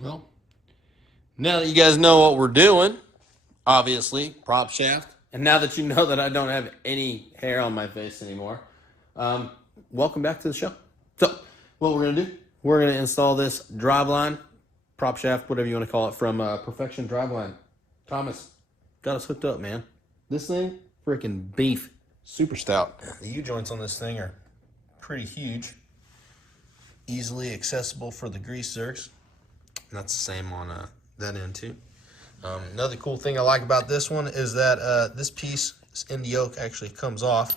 Well, now that you guys know what we're doing, obviously, prop shaft, and now that you know that I don't have any hair on my face anymore, welcome back to the show. So, what we're going to do, we're going to install this driveline, prop shaft, whatever you want to call it, from Perfection Driveline. Thomas, got us hooked up, man. This thing, freaking beef. Super stout. The U-joints on this thing are pretty huge. Easily accessible for the greasers. That's the same on that end too. Another cool thing I like about this one is that this piece, this end yoke, actually comes off,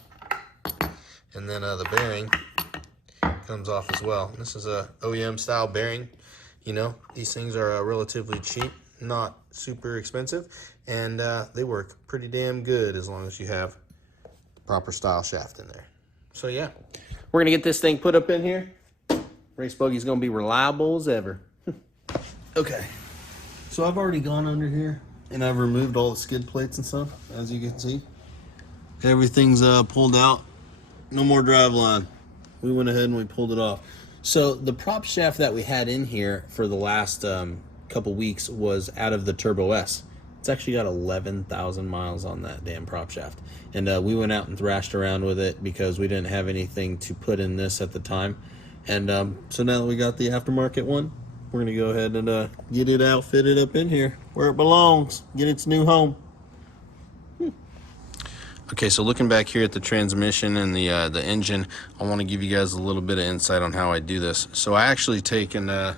and then the bearing comes off as well. This is a OEM style bearing. You know, these things are relatively cheap, not super expensive, and they work pretty damn good as long as you have the proper style shaft in there. So yeah, we're gonna get this thing put up in here. Race buggy's gonna be reliable as ever. Okay, so I've already gone under here and I've removed all the skid plates and stuff, as you can see. Everything's pulled out. No more drive line. We went ahead and we pulled it off. So the prop shaft that we had in here for the last couple weeks was out of the Turbo S. It's actually got 11,000 miles on that damn prop shaft. And we went out and thrashed around with it because we didn't have anything to put in this at the time. And so now that we got the aftermarket one, we're gonna go ahead and get it outfitted up in here where it belongs, get its new home. Okay, so looking back here at the transmission and the engine, I want to give you guys a little bit of insight on how I do this. So I actually take and I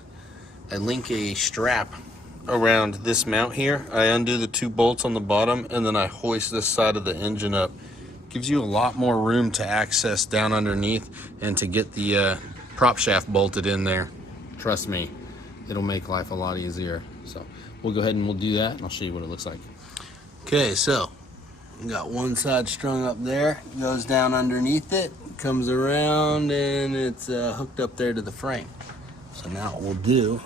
link a strap around this mount here. I undo the 2 bolts on the bottom, and then I hoist this side of the engine up. Gives you a lot more room to access down underneath and to get the prop shaft bolted in there. Trust me, it'll make life a lot easier. So we'll go ahead and we'll do that, and I'll show you what it looks like. Okay, so we got one side strung up there, goes down underneath it, comes around, and it's hooked up there to the frame. So now what we'll do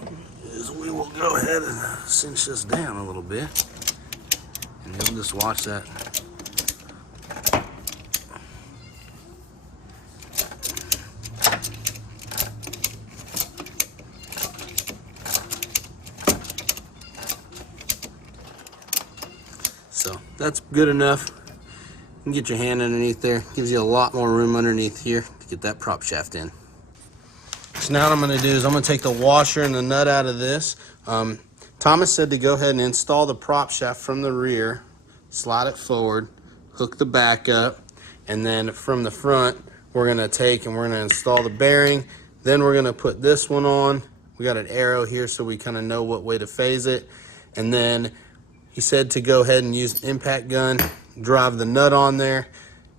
is we will go ahead and cinch this down a little bit, and you'll just watch that. So that's good enough. You can get your hand underneath there. Gives you a lot more room underneath here to get that prop shaft in. So now what I'm going to do is I'm going to take the washer and the nut out of this. Thomas said to go ahead and install the prop shaft from the rear, slide it forward, hook the back up, and then from the front we're going to take and we're going to install the bearing. Then we're going to put this one on. We got an arrow here so we kind of know what way to phase it. And then he said to go ahead and use an impact gun, drive the nut on there,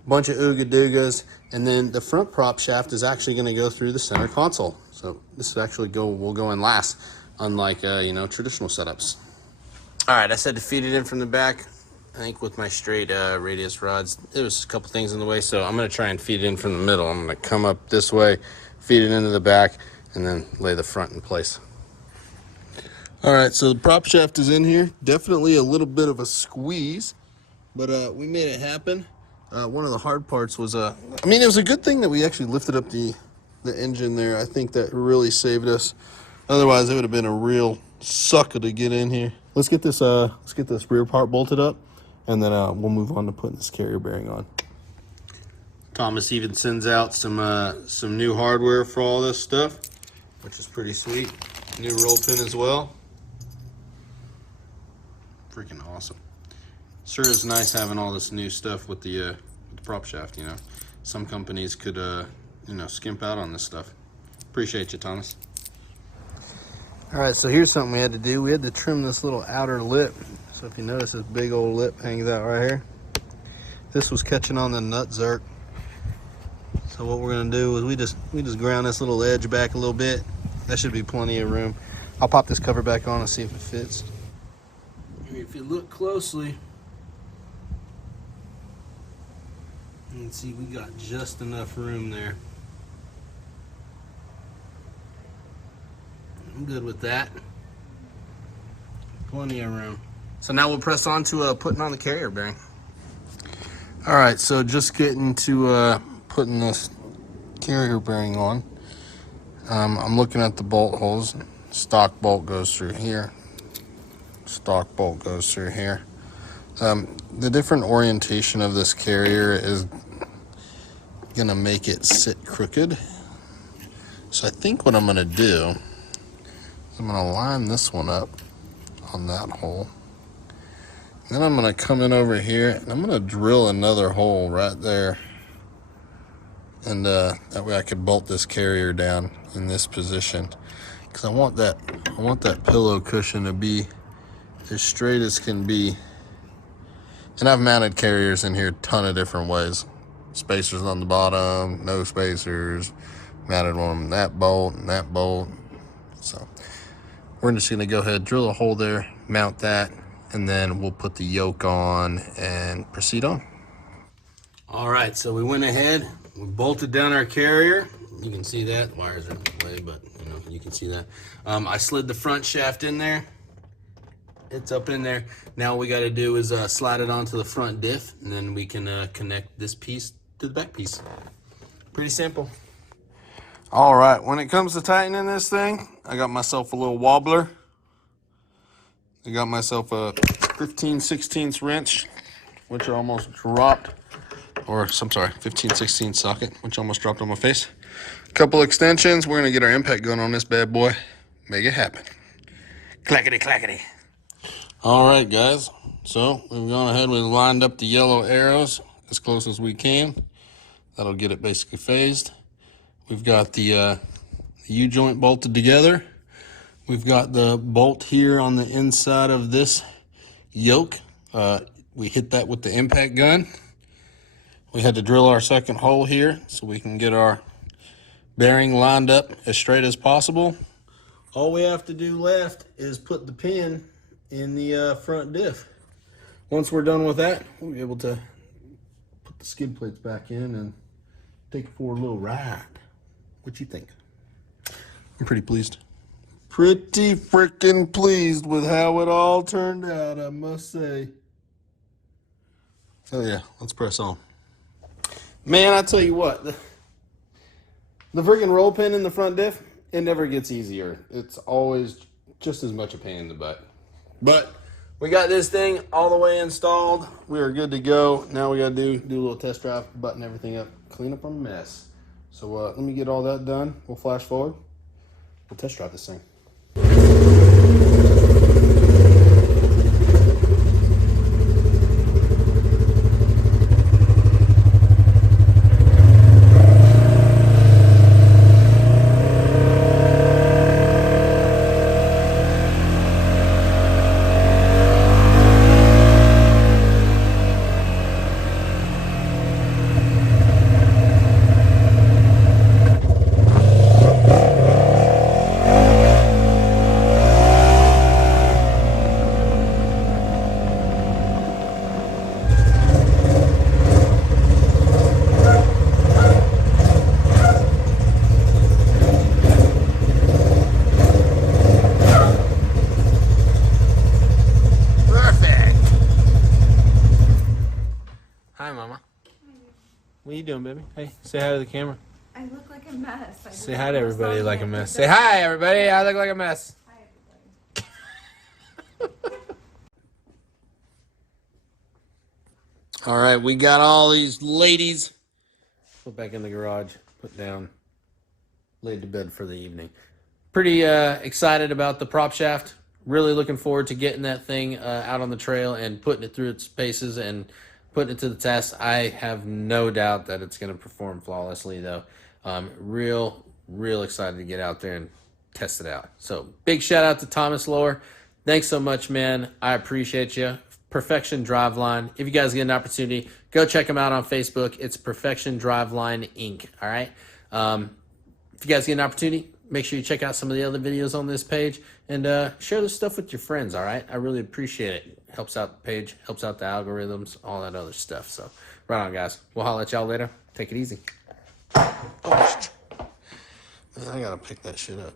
bunch of ooga doogas, and then the front prop shaft is actually going to go through the center console. So this actually will go in last, unlike you know, traditional setups. All right, I said to feed it in from the back. I think with my straight radius rods, there was a couple things in the way, so I'm going to try and feed it in from the middle. I'm going to come up this way, feed it into the back, and then lay the front in place. All right, so the prop shaft is in here. Definitely a little bit of a squeeze, but we made it happen. One of the hard parts was, I mean, it was a good thing that we actually lifted up the engine there. I think that really saved us. Otherwise, it would have been a real sucker to get in here. Let's get this rear part bolted up, and then we'll move on to putting this carrier bearing on. Thomas even sends out some new hardware for all this stuff, which is pretty sweet. New roll pin as well. Freaking awesome. Sure is nice having all this new stuff with the prop shaft, you know. Some companies could, you know, skimp out on this stuff. Appreciate you, Thomas. All right, so here's something we had to do. We had to trim this little outer lip. So if you notice, this big old lip hangs out right here. This was catching on the nut zerk. So what we're gonna do is we just ground this little edge back a little bit. That should be plenty of room. I'll pop this cover back on and see if it fits. If you look closely, you can see we got just enough room there. I'm good with that. Plenty of room. So now we'll press on to putting on the carrier bearing. All right, so just getting to putting this carrier bearing on. I'm looking at the bolt holes. Stock bolt goes through here. Stock bolt goes through here. The different orientation of this carrier is gonna make it sit crooked. So I think what I'm gonna do is I'm gonna line this one up on that hole. Then I'm gonna come in over here and I'm gonna drill another hole right there. And that way I could bolt this carrier down in this position. Because I want that pillow cushion to be as straight as can be. And I've mounted carriers in here a ton of different ways. Spacers on the bottom, no spacers, mounted on that bolt and that bolt. So we're just gonna go ahead, drill a hole there, mount that, and then we'll put the yoke on and proceed on. All right, so we went ahead, we bolted down our carrier. You can see that, wires are in the way, but you can see that. I slid the front shaft in there. It's up in there. Now what we got to do is slide it onto the front diff, and then we can connect this piece to the back piece. Pretty simple. All right, when it comes to tightening this thing, I got myself a little wobbler. I got myself a 15/16 wrench, which I almost dropped. Or, I'm sorry, 15/16 socket, which almost dropped on my face. A couple extensions. We're going to get our impact gun on this bad boy. Make it happen. Clackety, clackety. All right, guys. So we've gone ahead and we've lined up the yellow arrows as close as we can. That'll get it basically phased. We've got the U-joint bolted together. We've got the bolt here on the inside of this yoke. We hit that with the impact gun. We had to drill our second hole here so we can get our bearing lined up as straight as possible. All we have to do left is put the pin in the front diff. Once we're done with that, we'll be able to put the skid plates back in and take it for a little ride. What you think? I'm pretty pleased. Pretty freaking pleased with how it all turned out, I must say. Oh yeah, let's press on. Man, I tell you what, the friggin' roll pin in the front diff, it never gets easier. It's always just as much a pain in the butt. But we got this thing all the way installed. We are good to go. Now we gotta do a little test drive, button everything up, clean up our mess. So let me get all that done. We'll flash forward. We'll test drive this thing. Hi, Mama. What are you doing, baby? Hey, say hi to the camera. I look like a mess. Say hi to everybody like a mess. Say hi, everybody. I look like a mess. Hi, everybody. All right, we got all these ladies put back in the garage, put down, laid to bed for the evening. Pretty excited about the prop shaft. Really looking forward to getting that thing out on the trail and putting it through its paces and putting it to the test. I have no doubt that it's going to perform flawlessly, though. Real excited to get out there and test it out. So big shout out to Thomas Lower. Thanks so much, man. I appreciate you. Perfection Driveline. If you guys get an opportunity, go check them out on Facebook. It's Perfection Driveline INC. All right. If you guys get an opportunity, make sure you check out some of the other videos on this page and share this stuff with your friends. All right. I really appreciate it. Helps out the page, helps out the algorithms, all that other stuff. So right on, guys. We'll holler at y'all later. Take it easy. Oh, man, I gotta pick that shit up.